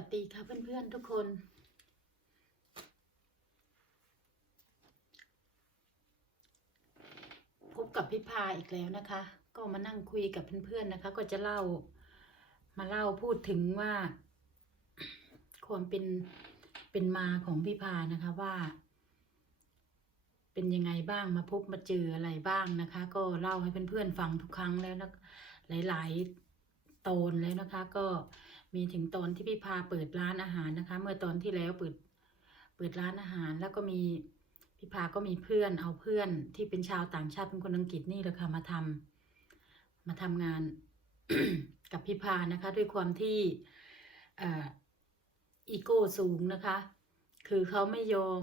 วัสดีค่ะเพื่อนๆทุกคน พบกับพี่พาอีกแล้วนะคะ ก็มานั่งคุยกับเพื่อนๆนะคะ ก็จะเล่ามาเล่าพูดถึงว่า ความเป็นเป็นมาของพี่พานะคะว่า เป็นยังไงบ้างมาพบมาเจออะไรบ้างนะคะ ก็เล่าให้เพื่อนๆฟังทุกครั้งแล้วนะหลาย ๆ ตอนแล้วนะคะ ก็ มีถึงตอนที่พี่พาเปิดร้านอาหารนะคะ เมื่อตอนที่แล้วเปิดเปิดร้านอาหารแล้วก็มีพี่พาก็มีเพื่อนเอาเพื่อนที่เป็นชาวต่างชาติเป็นคนอังกฤษนี่แหละค่ะมาทำมาทำงานกับพี่พานะคะ ด้วยความที่อีโก้สูงนะคะ คือเขาไม่ยอม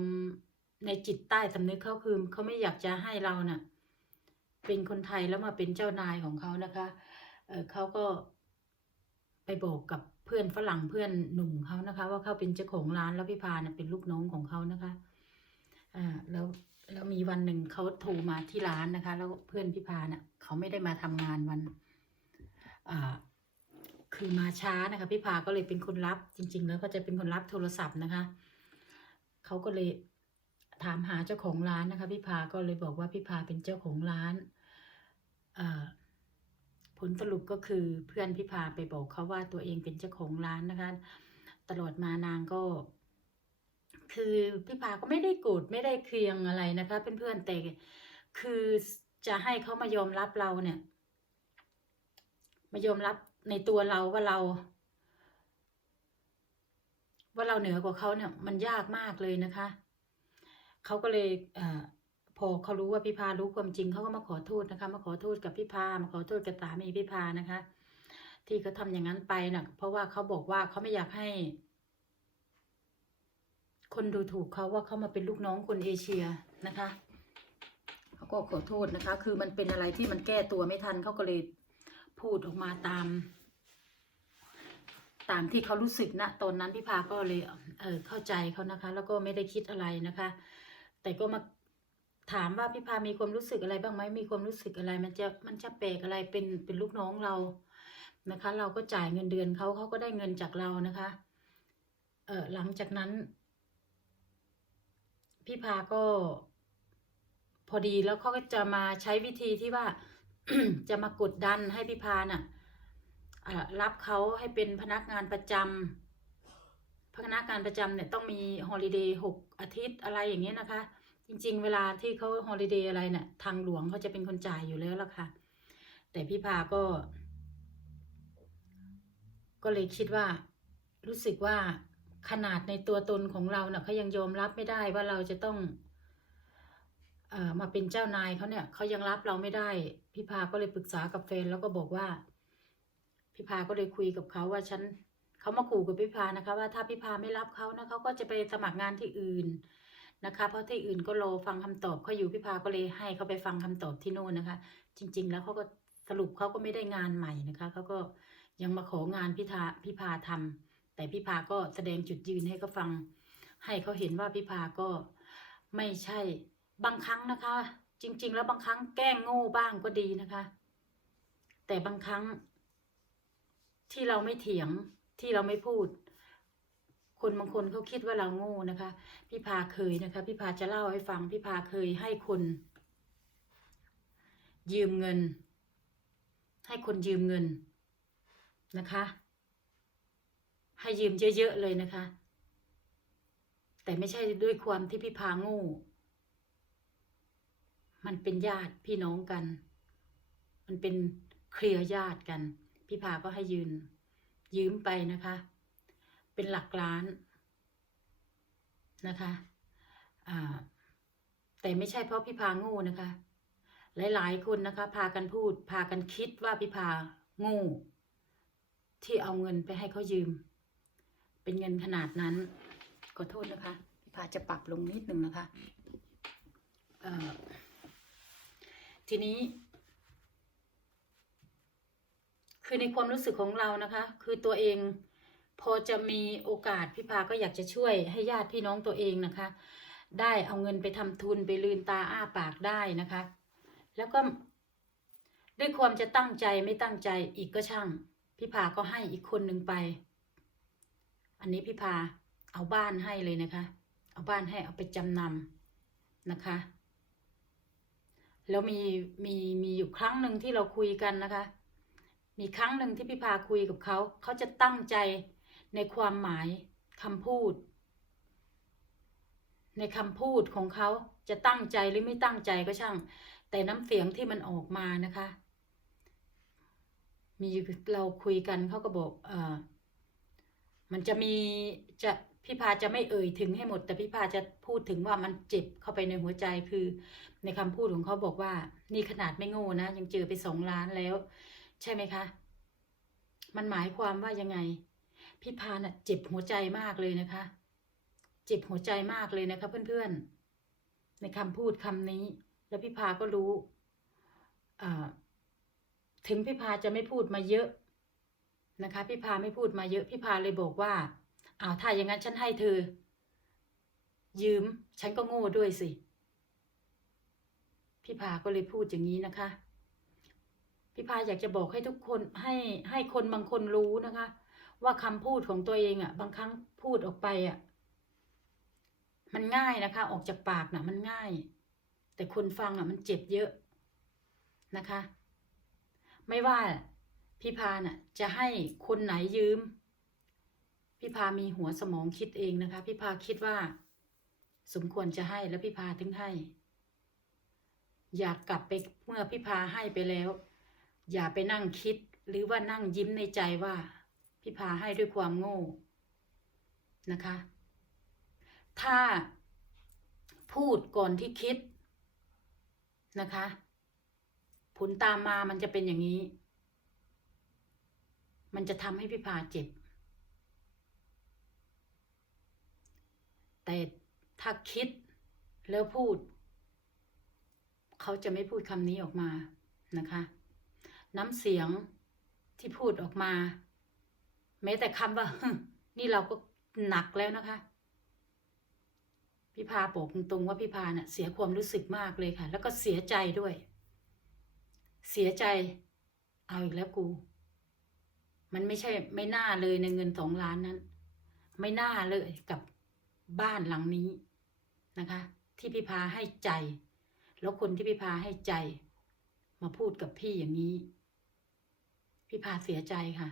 ในจิตใต้สำนึกเขาคือเขาไม่อยากจะให้เราน่ะ เป็นคนไทยแล้วมาเป็นเจ้านายของเขานะคะเเขาก็ไปบอกกับ เพื่อนฝรั่งเพื่อนหนุ่มเขานะคะ ว่าเขาเป็นเจ้าของร้านแล้วพี่พาเนี่ยเป็นลูกน้องของเขานะคะอ่าแล้วแล้วมีวันหนึ่งเขาโทรมาที่ร้านนะคะ แล้วเพื่อนพี่พาเนี่ยเขาไม่ได้มาทำงานวันอ่าคือมาช้านะคะ พี่พาก็เลยเป็นคนรับจริง ๆ แล้วก็จะเป็นคนรับโทรศัพท์นะคะเขาก็เลยถามหาเจ้าของร้านนะคะ พี่พาก็เลยบอกว่าพี่พาเป็นเจ้าของร้านอ่า ลสรุปก็คือเพื่อนพี่พาไปบอกเขาว่าตัวเองเป็นเจ้าของร้านนะคะ ตลอดมานางก็ คือพี่พาก็ไม่ได้โกรธไม่ได้เคืองอะไรนะคะเพื่อนๆแต่คือจะให้เขามายอมรับเราเนี่ย มายอมรับในตัวเราว่าเรา ว่าเราเหนือกว่าเขาเนี่ย มันยากมากเลยนะคะเขาก็เลยเอ่อ พอเขารู้ว่าพี่พารู้ความจริงเขาก็มาขอโทษนะคะ มาขอโทษกับพี่พามาขอโทษกับสามีพี่พานะคะ ที่เขาทำอย่างนั้นไปนะ่ะ เพราะว่าเขาบอกว่าเขาไม่อยากให้ คนดูถูกเขาว่าเขามาเป็นลูกน้องคนเอเชียนะคะเขาก็ขอโทษนะคะ คือมันเป็นอะไรที่มันแก้ตัวไม่ทันเขาก็เลยพูดออกมาตาม ตามที่เขารู้สึกนะตอนนั้นพี่พาก็เลยเออเข้าใจเขานะคะ แล้วก็ไม่ได้คิดอะไรนะคะ แต่ก็มา ถามว่าพี่พามีความรู้สึกอะไรบ้างไหมมีความรู้สึกอะไร มันจะมันจะแปลกอะไรเป็นเป็นลูกน้องเรานะคะ เราก็จ่ายเงินเดือนเขาเขาก็ได้เงินจากเรานะคะเออหลังจากนั้น พี่พาก็ พอดีแล้วเขาก็จะมาใช้วิธีที่ว่าจะมากดดันให้พี่พาน่ะอ่ารับเขาให้เป็นพนักงานประจำพนักงานประจำเนี่ยต้องมีฮอลิเดย์หกอาทิตย์อะไรอย่างเงี้ยนะคะ จริง ๆ เวลาที่เขาฮอลิเดย์อะไรเนี่ยทางหลวงเขาจะเป็นคนจ่ายอยู่แล้วล่ะค่ะ แต่พี่พาก็ ก็เลยคิดว่า รู้สึกว่าขนาดในตัวตนของเราเน่ะเขายังยอมรับไม่ได้ว่าเราจะต้องมาเป็นเจ้านายเขาเนี่ยเขายังรับเราไม่ได้ พี่พาก็เลยปรึกษากับแฟนแล้วก็บอกว่า พี่พาก็เลยคุยกับเขาว่าฉันเขามาขู่กับพี่พานะคะ ว่าถ้าพี่พาไม่รับเขานะเขาก็จะไปสมัครงานที่อื่น นะคะ เพราะที่อื่นก็รอฟังคำตอบเขาอยู่พี่พาก็เลยให้เขาไปฟังคำตอบที่โน่นนะคะ จริง ๆ แล้วเขาก็สรุปเขาก็ไม่ได้งานใหม่นะคะเขาก็ยังมาของานพี่ทาพี่พาทำแต่พี่พาก็แสดงจุดยืนให้เขาฟัง ให้เขาเห็นว่าพี่พาก็ไม่ใช่บางครั้งนะคะ จริง ๆ แล้วบางครั้งแกล้งโง่บ้างก็ดีนะคะ แต่บางครั้งที่เราไม่เถียงที่เราไม่พูด คนบางคนเขาคิดว่าเราโง่นะคะ พี่พาเคยนะคะ พี่พาจะเล่าให้ฟัง พี่พาเคยให้คน ยืมเงิน ให้คนยืมเงินนะคะ ให้ยืมเยอะๆเลยนะคะ แต่ไม่ใช่ด้วยความที่พี่พาโง่ มันเป็นญาติพี่น้องกัน มันเป็นเครือญาติกัน พี่พาก็ให้ยืนยืมไปนะคะ เป็นหลักล้านนะคะแต่ไม่ใช่เพราะพี่พาโง่นะคะ หลายๆคนนะคะ พากันพูด พากันคิดว่าพี่พาโง่ที่เอาเงินไปให้เขายืม เป็นเงินขนาดนั้นขอโทษนะคะ พี่พาจะปรับลงนิดนึงนะคะทีนี้ คือในความรู้สึกของเรานะคะ คือตัวเอง พอจะมีโอกาสพี่พาก็อยากจะช่วยให้ญาติพี่น้องตัวเองนะคะ ได้เอาเงินไปทำทุนไปลืนตาอ้าปากได้นะคะ แล้วก็ด้วยความจะตั้งใจไม่ตั้งใจอีกก็ช่าง พี่พาก็ให้อีกคนหนึ่งไป อันนี้พี่พาเอาบ้านให้เลยนะคะ เอาบ้านให้เอาไปจำนำนะคะ แล้วมีมีมีอยู่ครั้งหนึ่งที่เราคุยกันนะคะ มีครั้งหนึ่งที่พี่พาคุยกับเขาเขาจะตั้งใจ ในความหมายคำพูด ในคำพูดของเขาจะตั้งใจหรือไม่ตั้งใจก็ช่าง แต่น้ำเสียงที่มันออกมานะคะ มีเราคุยกันเขาก็บอกเออมันจะมีจะพี่พาจะไม่เอ่ยถึงให้หมด แต่พี่พาจะพูดถึงว่ามันเจ็บเข้าไปในหัวใจคือ ในคำพูดของเขาบอกว่า นี่ขนาดไม่โง่นะยังเจอไปสองล้านแล้ว ใช่ไหมคะ มันหมายความว่ายังไง พี่พาน่ะเจ็บหัวใจมากเลยนะคะ เจ็บหัวใจมากเลยนะคะ เพื่อนๆ ในคำพูดคำนี้ แล้วพี่พาก็รู้ถึงพี่พาจะไม่พูดมาเยอะนะคะ พี่พาไม่พูดมาเยอะพี่พาเลยบอกว่าอ้าวถ้าอย่างนั้นฉันให้เธอ ยืม ฉันก็โง่ด้วยสิ พี่พาก็เลยพูดอย่างนี้นะคะ พี่พาอยากจะบอกให้ทุกคนให้ให้คนบางคนรู้นะคะ ว่าคำพูดของตัวเองอะ่ะ บางครั้งพูดออกไปอะ่ะ มันง่ายนะคะ ออกจากปากนะ่ะ มันง่าย แต่คนฟังอะ มันเจ็บเยอะนะคะ ไม่ว่าพี่พาน่ะ จะให้คนไหนยืม พี่พามีหัวสมองคิดเองนะคะ พี่พาคิดว่า สมควรจะให้แล้วพี่พาถึงให้ อยากกลับไปเมื่อพี่พาให้ไปแล้ว อย่าไปนั่งคิดหรือว่านั่งยิ้มในใจว่า พี่พาให้ด้วยความโง่นะคะ ถ้าพูดก่อนที่คิดนะคะ ผลตามมามันจะเป็นอย่างนี้ มันจะทำให้พี่พาเจ็บ แต่ถ้าคิดแล้วพูด เขาจะไม่พูดคำนี้ออกมานะคะ น้ำเสียงที่พูดออกมา แม้แต่คำว่า นี่เราก็หนักแล้วนะคะ พี่พาบอกตรงๆว่าพี่พาเนะ่ะเสียความรู้สึกมากเลยค่ะ แล้วก็เสียใจด้วย เสียใจ เอาอีกแล้วกู มันไม่ใช่ไม่น่าเลยในเงินสองล้านนั้น ไม่น่าเลยกับบ้านหลังนี้นะคะ ที่พี่พาให้ใจ แล้วคนที่พี่พาให้ใจ มาพูดกับพี่อย่างนี้ พี่พาเสียใจค่ะ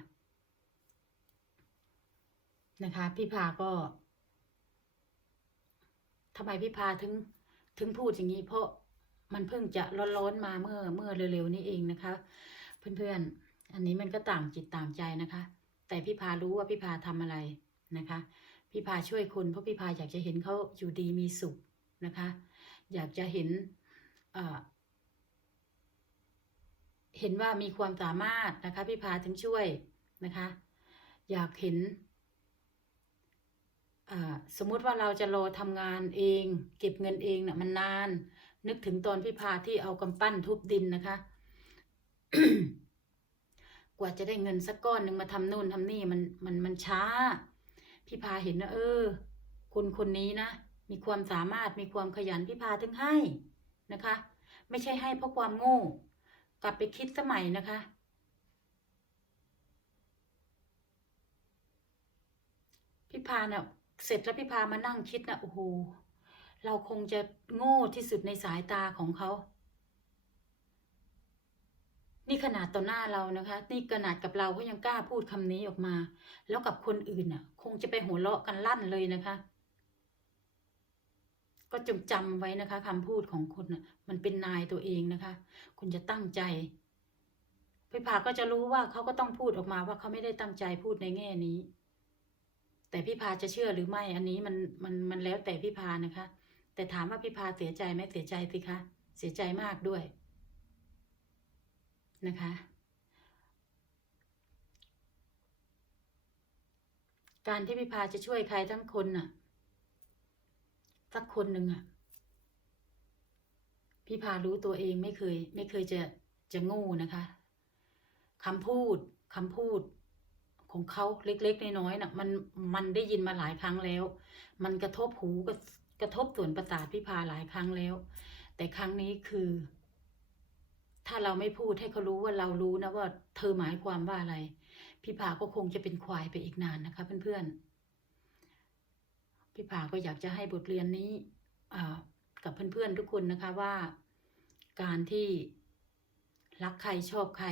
นะคะ พี่พาก็ทำไมพี่พาถึงถึงพูดอย่างนี้ เพราะมันเพิ่งจะร้อนๆมาเมื่อเมื่อเร็วๆนี้เองนะคะ เพื่อนๆ อันนี้มันก็ต่างจิตต่างใจนะคะ แต่พี่พารู้ว่าพี่พาทำอะไรนะคะ พี่พาช่วยคนเพราะพี่พาอยากจะเห็นเขาอยู่ดีมีสุขนะคะ อยากจะเห็นเห็นว่ามีความสามารถนะคะ พี่พาถึงช่วยนะคะ อยากเห็น สมมุติว่าเราจะรอทำงานเอง เก็บเงินเองนะ่ะมันนาน นึกถึงตอนพี่พาที่เอากำปั้นทุบดินนะคะ กว่าจะได้เงินสักก้อนหนึ่งมาทำนู่นทำนี่มันมันมันช้า พี่พาเห็นนะเออ คนคนนี้นะมีความสามารถมีความขยันพี่พาถึงให้นะคะ ไม่ใช่ให้เพราะความโง่ กลับไปคิดสมัยนะคะพี่พาเนะ่ะ เสร็จแล้วพี่พามานั่งคิดนะโอ้โหเราคงจะโง่ที่สุดในสายตาของเขา นี่ขนาดต่อหน้าเรานะคะ นี่ขนาดกับเราเขายังกล้าพูดคำนี้ออกมา แล้วกับคนอื่นน่ะ คงจะไปหัวเราะกันลั่นเลยนะคะ ก็จงจำไว้นะคะคำพูดของคุณน่ะ มันเป็นนายตัวเองนะคะ คุณจะตั้งใจพี่พาก็จะรู้ว่าเขาก็ต้องพูดออกมาว่าเขาไม่ได้ตั้งใจพูดในแง่นี้ แต่พี่พาจะเชื่อหรือไม่อันนี้มันมันมันแล้วแต่พี่พานะคะ แต่ถามว่าพี่พาเสียใจไหมเสียใจสิคะเสียใจมากด้วยนะคะ การที่พี่พาจะช่วยใครทั้งคนน่ะสักคนหนึ่งอะพี่พารู้ตัวเองไม่เคย ไม่เคยจะจะโง่นะคะคำพูดคำพูด ของเขาเล็กๆน้อยๆน่ะมันมันได้ยินมาหลายครั้งแล้ว มันกระทบหูกระกระทบส่วนประสาทพี่พาหลายครั้งแล้ว แต่ครั้งนี้คือ ถ้าเราไม่พูดให้เขารู้ว่าเรารู้นะว่าเธอหมายความว่าอะไรพี่พาก็คงจะเป็นควายไปอีกนานนะคะ เพื่อนๆพี่ผาก็อยากจะให้บทเรียนนี้กับเพื่อนๆทุกคนนะคะว่า การที่รักใครชอบใคร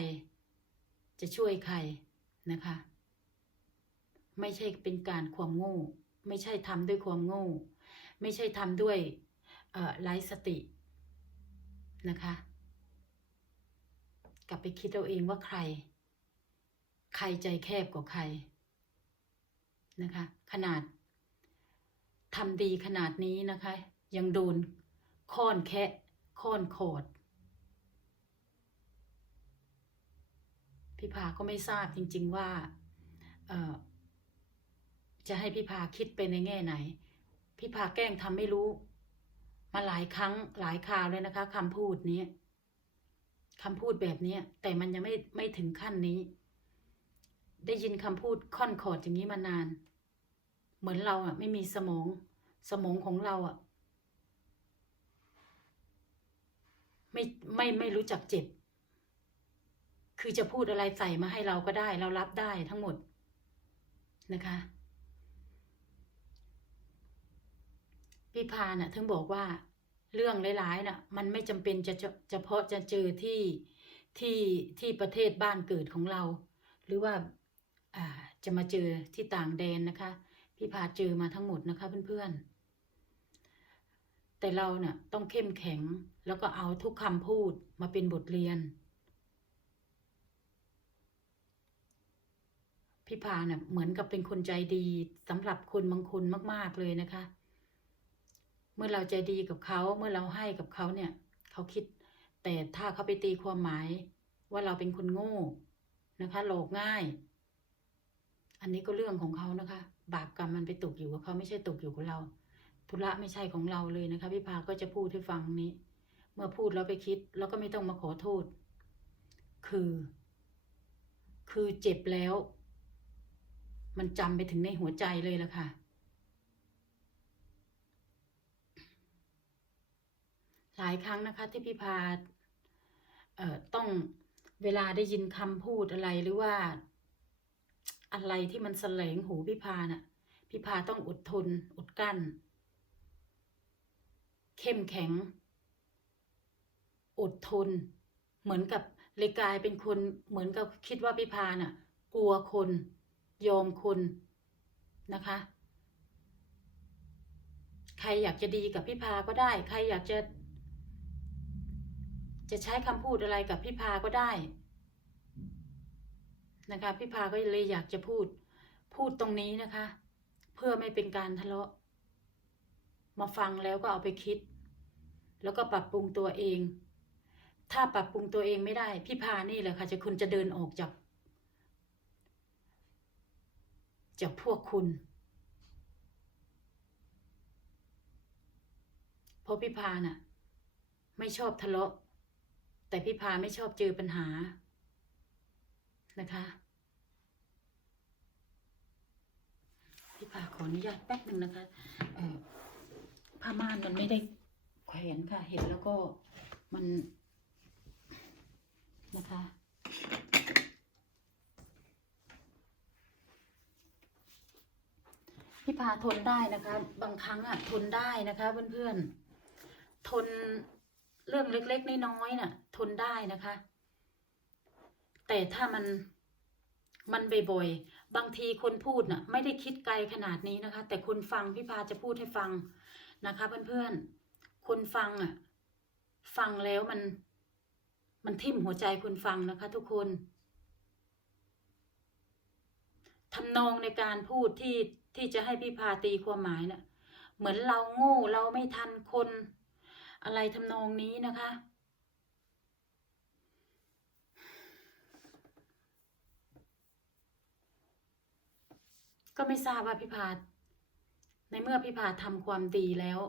จะช่วยใครนะคะ ไม่ใช่เป็นการความโง่ ไม่ใช่ทำด้วยความโง่ ไม่ใช่ทำด้วยไร้สตินะคะ กลับไปคิดเอาเองว่าใคร ใครใจแคบกว่าใครนะคะ ขนาดทำดีขนาดนี้นะคะ ยังโดนค้อนแคะค้อนโขดพี่พาก็ไม่ทราบจริง ๆว่าเอ่อ จะให้พี่พาคิดไปในแง่ไหน พี่พาแกล้งทำไม่รู้ มาหลายครั้งหลายคราวเลยนะคะคำพูดนี้คำพูดแบบนี้แต่มันยังไม่ไม่ถึงขั้นนี้ ได้ยินคำพูดค่อนขอดอย่างนี้มานาน เหมือนเราอะ ไม่มีสมอง สมองของเราอะ ไม่ไม่ไม่รู้จักเจ็บ คือจะพูดอะไรใส่มาให้เราก็ได้ เรารับได้ทั้งหมดนะคะ พี่พาน่ะถึงบอกว่าเรื่องหลายๆน่ะมันไม่จำเป็นจะจะเฉพาะจะเจอที่ที่ที่ประเทศบ้านเกิดของเรา หรือว่าอ่าจะมาเจอที่ต่างแดนนะคะ พี่พาเจอมาทั้งหมดนะคะเพื่อนๆ แต่เราเนี่ยต้องเข้มแข็งแล้วก็เอาทุกคำพูดมาเป็นบทเรียน พี่พาเนี่ยเหมือนกับเป็นคนใจดีสำหรับคนบางคนมาก ๆเลยนะคะ เมื่อเราใจดีกับเขาเมื่อเราให้กับเขาเนี่ยเขาคิด แต่ถ้าเขาไปตีความหมาย ว่าเราเป็นคนโง่นะคะ หลอกง่าย อันนี้ก็เรื่องของเขานะคะ บาปกรรมมันไปตกอยู่กับเขาไม่ใช่ตกอยู่กับเรา ธุระไม่ใช่ของเราเลยนะคะพี่พาก็จะพูดให้ฟังนี้ เมื่อพูดแล้วไปคิด แล้วก็ไม่ต้องมาขอโทษ คือ คือเจ็บแล้ว มันจำไปถึงในหัวใจเลยละค่ะ ห ลายครั้งนะคะที่พี่พาต้องเวลาได้ยินคำพูดอะไรหรือว่าอะไรที่มันแสลงหูพี่พาน่ะพี่พาต้องอดทนอดกั้น เข้มแข็ง อดทน เหมือนกับเลยกลายเป็นคนเหมือนกับคิดว่าพี่พาน่ะ กลัวคนยอมคนนะคะ ใครอยากจะดีกับพี่พาก็ได้ ใครอยากจะ จะใช้คำพูดอะไรกับพี่พาก็ได้ นะคะ พี่พาก็เลยอยากจะพูด พูดตรงนี้นะคะ เพื่อไม่เป็นการทะเลาะ มาฟังแล้วก็เอาไปคิด แล้วก็ปรับปรุงตัวเอง ถ้าปรับปรุงตัวเองไม่ได้ พี่พานี่แหละค่ะ จะคุณจะเดินออกจาก จากพวกคุณเพราะพี่พาน่ะ ไม่ชอบทะเลาะ แต่พี่พาไม่ชอบเจอปัญหานะคะ พี่พาขออนุญาตแป๊บหนึ่งนะคะเอ่อผ้าม่านมันไม่ได้แขวนค่ะ เห็นแล้วก็มันนะคะพี่พาทนได้นะคะ บางครั้งอะทนได้นะคะเพื่อนๆทน เรื่องเล็กๆน้อยๆน่ะ ทนได้นะคะ แต่ถ้ามันมันบ่อยๆบางทีคนพูดน่ะ ไม่ได้คิดไกลขนาดนี้นะคะ แต่คนฟังพี่พาจะพูดให้ฟังนะคะ เพื่อนๆ คนฟังอะ ฟังแล้วมัน มันทิ่มหัวใจคนฟังนะคะ ทุกคนทำนองในการพูดที่ที่จะให้พี่พาตีความหมายน่ะ เหมือนเราโง่เราไม่ทันคน อะไรทำนองนี้นะคะก็ไม่ทราบว่าพี่พาในเมื่อพี่พาทำความดีแล้ว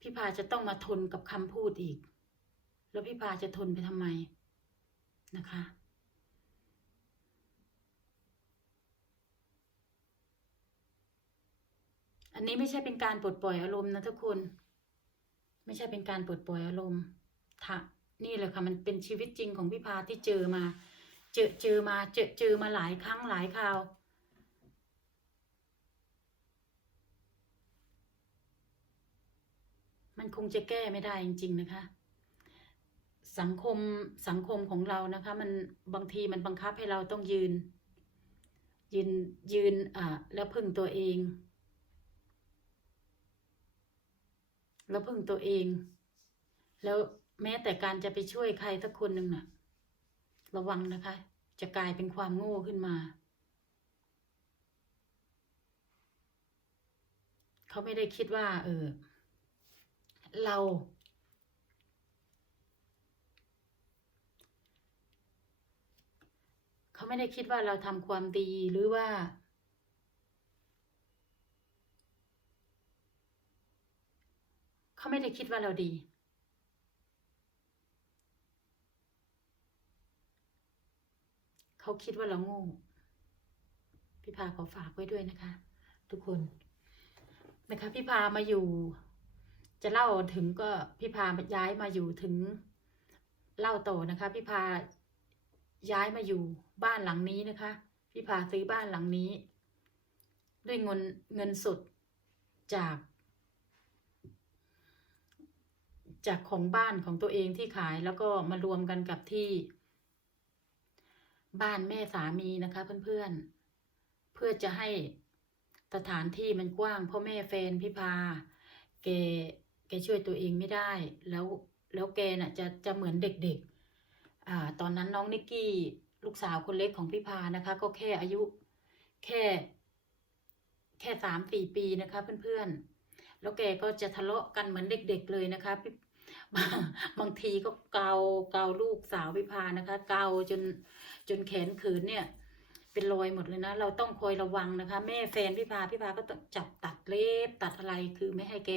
พี่พาจะต้องมาทนกับคำพูดอีก แล้วพี่พาจะทนไปทำไมนะคะ อันนี้ไม่ใช่เป็นการปลดปล่อยอารมณ์นะทุกคน ไม่ใช่เป็นการปลดปล่อยอารมณ์ทะนี่แหละค่ะมันเป็นชีวิตจริงของพิพาที่เจอมา เจอเจอมาเจอเจอมาหลายครั้งหลายคราวมันคงจะแก้ไม่ได้จริง ๆ นะคะ สังคมสังคมของเรานะคะ มันบางทีมันบังคับให้เราต้องยืน ยืนยืนอ่าแล้วพึ่งตัวเอง แล้วพึ่งตัวเอง แล้วแม้แต่การจะไปช่วยใครสักคนหนึ่งน่ะ ระวังนะคะ จะกลายเป็นความโง่ขึ้นมา เขาไม่ได้คิดว่า เออ เรา เขาไม่ได้คิดว่าเราทำความดีหรือว่า เขาไม่ได้คิดว่าเราดี เขาคิดว่าเราโง่พี่พาขอฝากไว้ด้วยนะคะ ทุกคนนะคะพี่พามาอยู่ จะเล่าถึงก็พี่พาย้ายมาอยู่ถึงเล่าต่อนะคะ พี่พาย้ายมาอยู่บ้านหลังนี้นะคะ พี่พาซื้อบ้านหลังนี้ ด้วยเงินเงินสดจาก จากของบ้านของตัวเองที่ขายแล้วก็มารวมกันกับที่ บ้านแม่สามีนะคะ เพื่อนๆ เพื่อจะให้สถานที่มันกว้างพราะแม่แฟนพี่พาแกแกช่วยตัวเองไม่ได้ แล้วแล้วแกน่ะจะจะเหมือนเด็กๆอ่าตอนนั้นน้องนิกกี้ลูกสาวคนเล็กของพี่พานะคะ ก็แค่อายุ แค่ แค่สามสี่ปีนะคะ เพื่อนๆแล้วแกก็จะทะเลาะกันเหมือนเด็ก ๆ เลยนะคะพี่ บางทีก็เกาเกาลูกสาวพิพานะคะ เกาจนจนแขนขืนเนี่ย เป็นรอยหมดเลยนะ เราต้องคอยระวังนะคะ แม่แฟนพิพาพิพาก็ต้องจับตัดเล็บตัดอะไรคือไม่ให้แก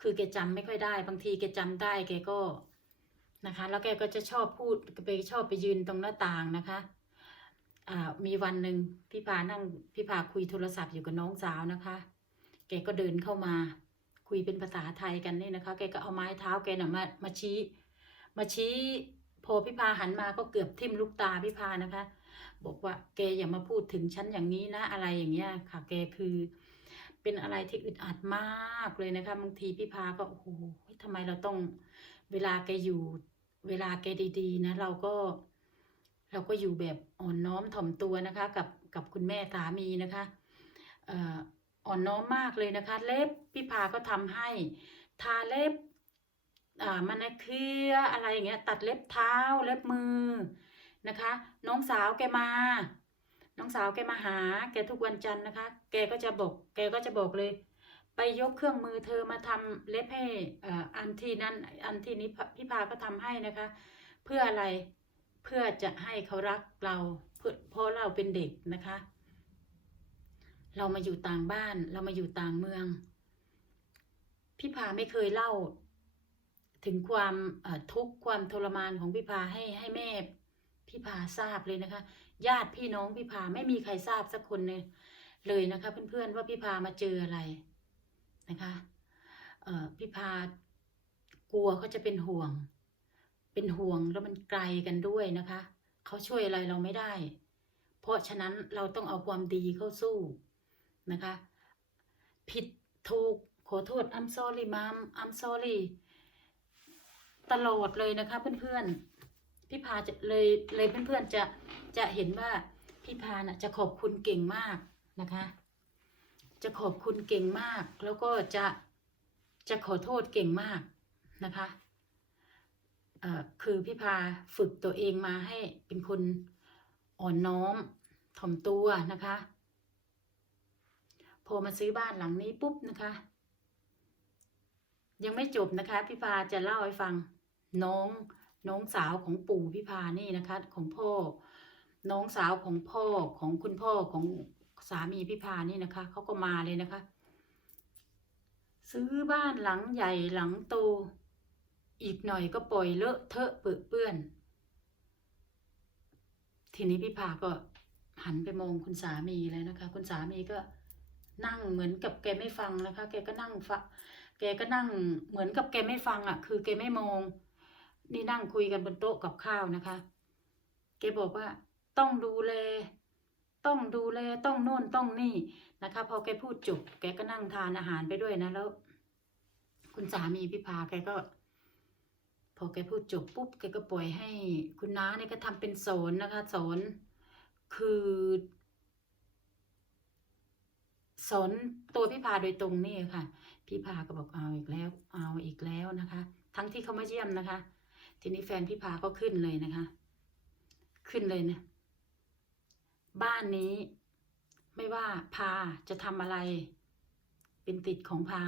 คือแกจำไม่ค่อยได้ บางทีแกจำได้แกก็นะคะ แล้วแกก็จะชอบพูดไปชอบไปยืนตรงหน้าต่างนะคะมีวันหนึ่งพี่พานั่งพี่พาคุยโทรศัพท์อยู่กับน้องสาวนะคะ แกก็เดินเข้ามา คุยเป็นภาษาไทยกันนี่นะคะ แกก็เอาไม้เท้าแกน่ะมามาชี้ มาชี้พอพี่พาหันมาก็เกือบทิ่มลูกตาพี่พานะคะ บอกว่าแกอย่ามาพูดถึงฉันอย่างนี้นะอะไรอย่างเงี้ยค่ะ แกคือ เป็นอะไรที่อึดอัดมากเลยนะคะบางทีพี่พาก็โอ้โหทำไมเราต้องเวลาแกอยู่ เวลาแกดีๆ นะ เราก็ เราก็อยู่แบบอ่อนน้อมถ่อมตัวนะคะ กับกับคุณแม่สามีนะคะเอ่อนน้อมมากเลยนะคะ เล็บพี่พาก็ทำให้ ทาเล็บ อ่ามันนะคืออะไรอย่างเงี้ย ตัดเล็บเท้าเล็บมือนะคะ น้องสาวแกมา น้องสาวแกมาหา แกทุกวันจันทร์นะคะ แกก็จะบอก แกก็จะบอกเลย ไปยกเครื่องมือเธอมาทำเล็บให้อ่าอันที่นั้นอันที่นี้พี่พาก็ทำให้นะคะ เพื่ออะไรเพื่อจะให้เขารักเราเพื่อเพราะเราเป็นเด็กนะคะ เรามาอยู่ต่างบ้าน เรามาอยู่ต่างเมือง พี่พาไม่เคยเล่า ถึงความทุกข์ความทรมานของพี่พาให้ให้แม่พี่พาทราบเลยนะคะ ญาติพี่น้องพี่พาไม่มีใครทราบสักคนเลยเลยนะคะ เพื่อนๆว่าพี่พามาเจออะไรนะคะพี่พากลัวเขาจะเป็นห่วง เป็นห่วงแล้วมันไกลกันด้วยนะคะ เขาช่วยอะไรเราไม่ได้ เพราะฉะนั้นเราต้องเอาความดีเข้าสู้ นะคะ ผิดถูกขอโทษ I'm sorry mom I'm sorry ตลอดเลยนะคะเพื่อนๆพี่พาจะเลยเลยเพื่อนๆจะจะเห็นว่าพี่พาน่ะจะขอบคุณเก่งมากนะคะ จะขอบคุณเก่งมาก แล้วก็จะจะขอโทษเก่งมากนะคะคือพี่พาฝึกตัวเองมาให้เป็นคนอ่อนน้อมถ่อมตัวนะคะ อมาซื้อบ้านหลังนี้ปุ๊บนะคะ ยังไม่จบนะคะพี่พาจะเล่าให้ฟังน้องน้องสาวของปู่พี่พานี่นะคะ ของพ่อ น้องสาวของพ่อของคุณพ่อของสามีพี่พานี่นะคะเขาก็มาเลยนะคะ ซื้อบ้านหลังใหญ่หลังโต อีกหน่อยก็ปล่อยเลอะเทอะเปื้อนเปื้อน ทีนี้พี่พาก็หันไปมองคุณสามีเลยนะคะ คุณสามีก็ นั่งเหมือนกับแกไม่ฟังนะคะ แกก็นั่งฟังแกก็นั่งเหมือนกับแกไม่ฟังอะ คือแกไม่มอง นี่นั่งคุยกันบนโต๊ะกับข้าวนะคะ แกบอกว่าต้องดูแล ต้องดูแลต้องโน่นต้องนี่นะคะ พอแกพูดจบแกก็นั่งทานอาหารไปด้วยนะแล้ว คุณสามีพี่พาแกก็พอแกพูดจบปุ๊บแกก็ปล่อยให้คุณน้าเนี่ยก็ทำเป็นสอนนะคะสอนคือ สนตัวพี่พาโดยตรงนี่ค่ะ พี่พาก็บอกเอาอีกแล้ว เอาอีกแล้วนะคะ ทั้งที่เขามาเยี่ยมนะคะ ทีนี้แฟนพี่พาก็ขึ้นเลยนะคะ ขึ้นเลยเนะบ้านนี้ ไม่ว่าพาจะทำอะไร เป็นติดของพา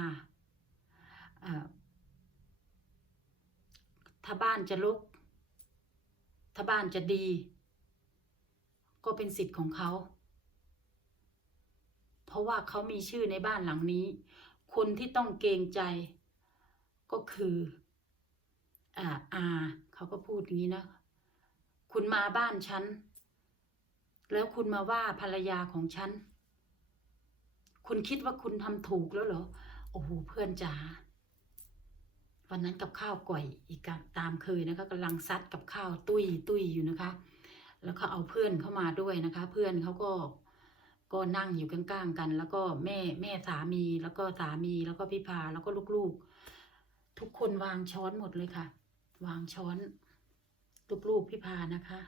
ถ้าบ้านจะลุก ถ้าบ้านจะดี ก็เป็นสิทธิ์ของเขา ราะว่าเขามีชื่อในบ้านหลังนี้ คนที่ต้องเกรงใจ ก็คืออ่าอาเขาก็พูดอย่างนี้นะ คุณมาบ้านฉัน แล้วคุณมาว่าภรรยาของฉัน คุณคิดว่าคุณทำถูกแล้วเหรอ โอ้โหเพื่อนจ๋า วันนั้นกับข้าวก่อยอีกตามเคยนะคะกำลังซัดกับข้าวตุ้ยตุ้ยอยู่นะคะ แล้วเขาเอาเพื่อนเข้ามาด้วยนะคะ เพื่อนเขาก็ ก็นั่งอยู่ข้างๆกัน แล้วก็แม่แม่สามีแล้วก็สามีแล้วก็พี่พาแล้วก็ลูกๆ ทุกคนวางช้อนหมดเลยค่ะ วางช้อนลูกๆพี่พานะคะ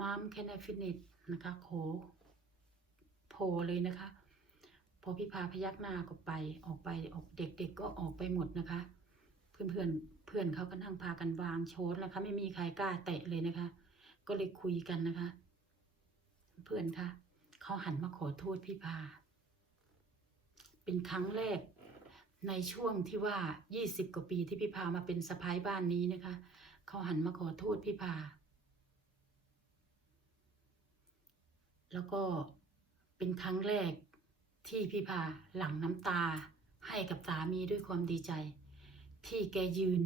มามแคนฟินิตนะคะโขโผลเลยนะคะ พอพี่พาพยักหน้าก็ไปออกไปออกเด็กๆก็ออกไปหมดนะคะเพื่อนเพื่อนๆเพื่อนเขาก็นั่งพากันวางช้อนนะคะ ไม่มีใครกล้าแตะเลยนะคะ ก็เลยคุยกันนะคะ เพื่อนคะเขาหันมาขอโทษพี่พา เป็นครั้งแรกในช่วงที่ว่า 20 กว่าปีที่พี่พามาเป็นสะพ้ายบ้านนี้นะคะ เขาหันมาขอโทษพี่พา แล้วก็เป็นครั้งแรกที่พี่พาหลั่งน้ำตาให้กับสามีด้วยความดีใจ ที่แกยืน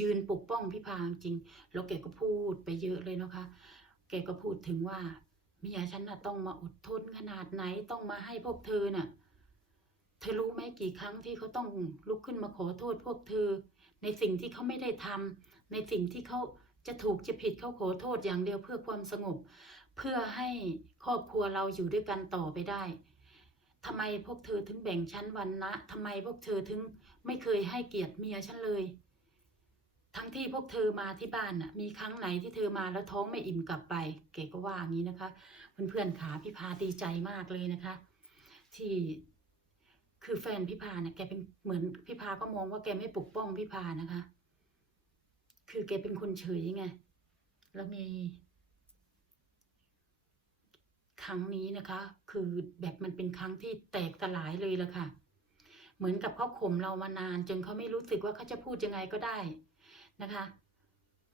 ยืนปกป้องพี่พาจริง แล้วแกก็พูดไปเยอะเลยนะคะ แกก็พูดถึงว่า เมียฉันน่ะต้องมาอดทนขนาดไหนต้องมาให้พวกเธอน่ะ เธอรู้ไหมกี่ครั้งที่เขาต้องลุกขึ้นมาขอโทษพวกเธอ ในสิ่งที่เขาไม่ได้ทำในสิ่งที่เขาจะถูกจะผิดเขาขอโทษอย่างเดียวเพื่อความสงบ เพื่อให้ครอบครัวเราอยู่ด้วยกันต่อไปได้ทำไมพวกเธอถึงแบ่งชั้นวันนะทำไมพวกเธอถึงไม่เคยให้เกียรติเมียฉันเลย ทั้งที่พวกเธอมาที่บ้านน่ะ มีครั้งไหนที่เธอมาแล้วท้องไม่อิ่มกลับไป เก๋ก็ว่าอย่างนี้นะคะ เพื่อนๆขาพี่พาดีใจมากเลยนะคะ ที่คือแฟนพี่พาเนี่ยแกเป็นเหมือนพี่พาก็มองว่าแกไม่ปกป้องพี่พานะคะ คือแกเป็นคนเฉยไง แล้วมี ครั้งนี้นะคะ คือแบบมันเป็นครั้งที่แตกสลายเลยละค่ะ เหมือนกับเขาข่มเรามานาน จนเขาไม่รู้สึกว่าเขาจะพูดยังไงก็ได้ นะคะ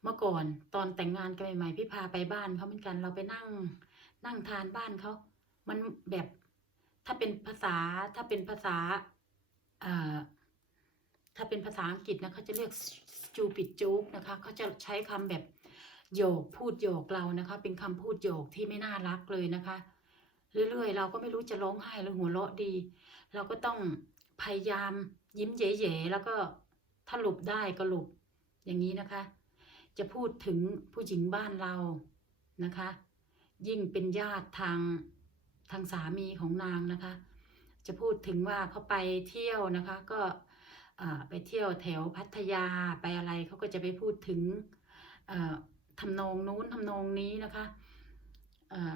เมื่อก่อนตอนแต่งงานกันใหม่ๆพี่พาไปบ้านเขาเหมือนกัน เราไปนั่งนั่งทานบ้านเขา มันแบบถ้าเป็นภาษาถ้าเป็นภาษาเอ่อถ้าเป็นภาษาอังกฤษนะเขาจะเรียก stupid joke นะคะเขาจะใช้คำแบบโยกพูดโยกเรานะคะ เป็นคำพูดโยกที่ไม่น่ารักเลยนะคะ เรื่อยๆ เราก็ไม่รู้จะร้องไห้หรือหัวเราะดี เราก็ต้องพยายามยิ้มแย่ๆแล้วก็ถ้าหลบได้ก็หลบ อย่างนี้นะคะ จะพูดถึงผู้หญิงบ้านเรานะคะ ยิ่งเป็นญาติทางทางสามีของนางนะคะ จะพูดถึงว่าเขาไปเที่ยวนะคะ ก็ไปเที่ยวแถวพัทยาไปอะไรเขาก็จะไปพูดถึงทำนองนู้นทำนองนี้นะคะ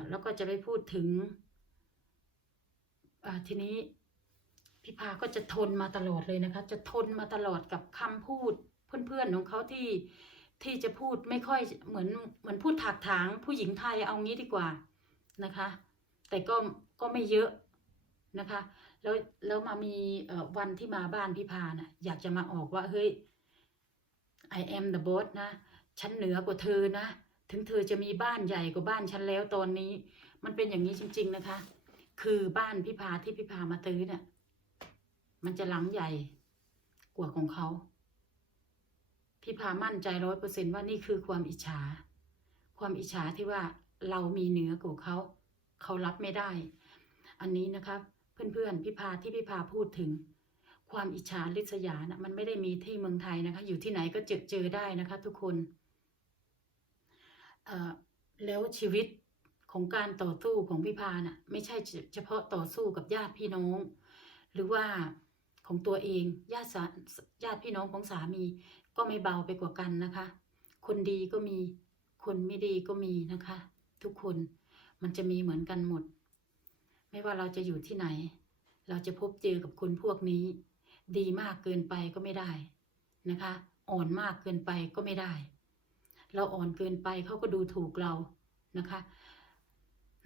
แล้วก็จะไปพูดถึงทีนี้พี่พาก็จะทนมาตลอดเลยนะคะ จะทนมาตลอดกับคำพูด เพื่อนๆของเขาที่ที่จะพูดไม่ค่อยเหมือนเหมือนพูดถากถางผู้หญิงไทยเอางี้ดีกว่านะคะ แต่ก็ก็ไม่เยอะนะคะ แล้วแล้วมามีวันที่มาบ้านพี่พาน่ะอยากจะมาออกว่าเฮ้ย I am the boss นะฉันเหนือกว่าเธอนะ ถึงเธอจะมีบ้านใหญ่กว่าบ้านฉันแล้วตอนนี้ มันเป็นอย่างนี้จริง ๆนะคะ คือบ้านพี่พาที่พี่พามาตื้อเนี่ยมันจะหลังใหญ่กว่าของเขา พี่พามั่นใจร้อยเปอร์เซนว่านี่คือความอิจฉา ความอิจฉาที่ว่าเรามีเหนือกว่าเขาเขารับไม่ได้ อันนี้นะคะเพื่อนๆพี่พาที่พี่พาพูดถึง ความอิจฉาริษยานะมันไม่ได้มีที่เมืองไทยนะคะ อยู่ที่ไหนก็เจอเจอได้นะคะ ทุกคนแล้วชีวิตของการต่อสู้ของพี่พาน่ะไม่ใช่เฉพาะต่อสู้กับญาติพี่น้อง หรือว่าของตัวเองญาติญาติพี่น้องของสามี ก็ไม่เบาไปกว่ากันนะคะ คนดีก็มี คนไม่ดีก็มีนะคะ ทุกคนมันจะมีเหมือนกันหมด ไม่ว่าเราจะอยู่ที่ไหน เราจะพบเจอกับคนพวกนี้ ดีมากเกินไปก็ไม่ได้นะคะ อ่อนมากเกินไปก็ไม่ได้ เราอ่อนเกินไปเขาก็ดูถูกเรานะคะ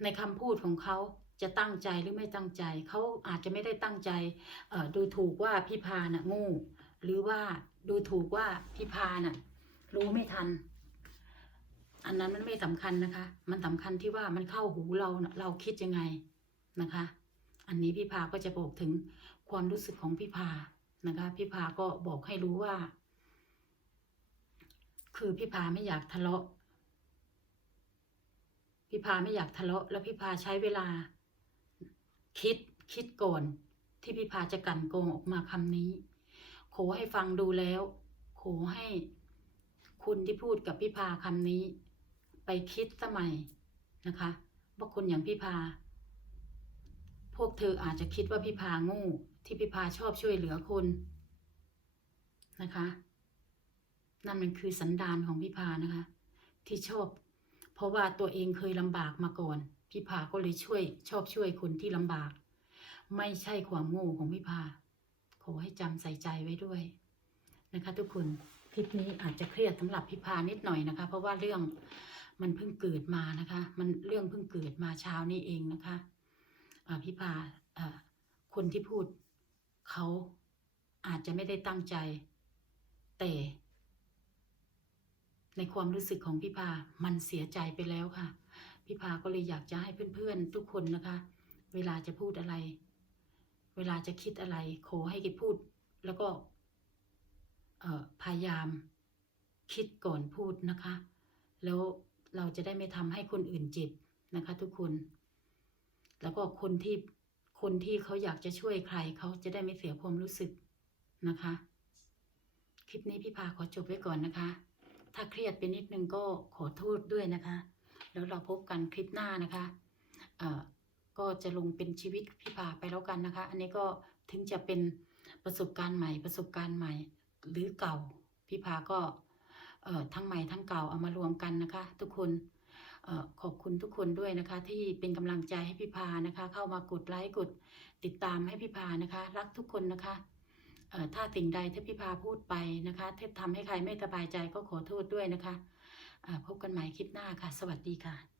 ในคำพูดของเขาจะตั้งใจหรือไม่ตั้งใจ เขาอาจจะไม่ได้ตั้งใจดูถูกว่าพี่พาน่ะง่ หรือว่าดูถูกว่าพี่พาน่ะ รู้ไม่ทัน อันนั้นมันไม่สำคัญนะคะ มันสำคัญที่ว่ามันเข้าหูเรานะเราคิดยังไงนะคะ อันนี้พี่พาก็จะบอกถึงความรู้สึกของพี่พานะคะพี่พาก็บอกให้รู้ว่า คือพี่พาไม่อยากทะเลาะพี่พาไม่อยากทะเลาะ แล้วพี่พาใช้เวลา คิดคิดก่อน ที่พี่พาจะกลั่นกงออกมาคำนี้ ขอให้ฟังดูแล้ว ขอให้ คุณที่พูดกับพี่พาคำนี้ ไปคิดสมัยนะคะว่าคนอย่างพี่พา พวกเธออาจจะคิดว่าพี่พาโง่ที่พี่พาชอบช่วยเหลือคนนะคะ นั่นมันคือสันดานของพี่พานะคะ ที่ชอบ เพราะว่าตัวเองเคยลำบากมาก่อนพี่พาก็เลยช่วย ชอบช่วยคนที่ลำบาก ไม่ใช่ความโง่ของพี่พา ขอให้จำใส่ใจไว้ด้วยนะคะทุกคนคลิปนี้อาจจะเครียดสำหรับพี่พานิดหน่อยนะคะ เพราะว่าเรื่องมันเพิ่งเกิดมานะคะ มันเรื่องเพิ่งเกิดมาเช้านี้เองนะคะพี่พาคนที่พูดเขาอาจจะไม่ได้ตั้งใจ แต่ ในความรู้สึกของพี่พามันเสียใจไปแล้วค่ะพี่พาก็เลยอยากจะให้เพื่อนๆทุกคนนะคะ เวลาจะพูดอะไร เวลาจะคิดอะไร ขอให้กิพูด แล้วก็พยายามคิดก่อนพูดนะคะ แล้วเราจะได้ไม่ทำให้คนอื่นเจ็บนะคะ ทุกคน แล้วก็คนที่คนที่เขาอยากจะช่วยใครเขาจะได้ไม่เสียความรู้สึกนะคะ คลิปนี้พี่พาขอจบไว้ก่อนนะคะ ถ้าเครียดไปนิดนึงก็ขอโทษด้วยนะคะ แล้วเราพบกันคลิปหน้านะคะเอ่อ ก็จะลงเป็นชีวิตพี่พาไปแล้วกันนะคะ อันนี้ก็ถึงจะเป็นประสบการณ์ใหม่ประสบการณ์ใหม่หรือเก่าพี่พาก็เอ่อทั้งใหม่ทั้งเก่าเอามารวมกันนะคะ ทุกคนเอ่อขอบคุณทุกคนด้วยนะคะ ที่เป็นกำลังใจให้พี่พานะคะ เข้ามากดไลค์กดติดตามให้พี่พานะคะ รักทุกคนนะคะเอ่อถ้าสิ่งใดที่พี่พาพูดไปนะคะที่ทำให้ใครไม่สบายใจก็ขอโทษด้วยนะคะพบกันใหม่คลิปหน้าค่ะ สวัสดีค่ะ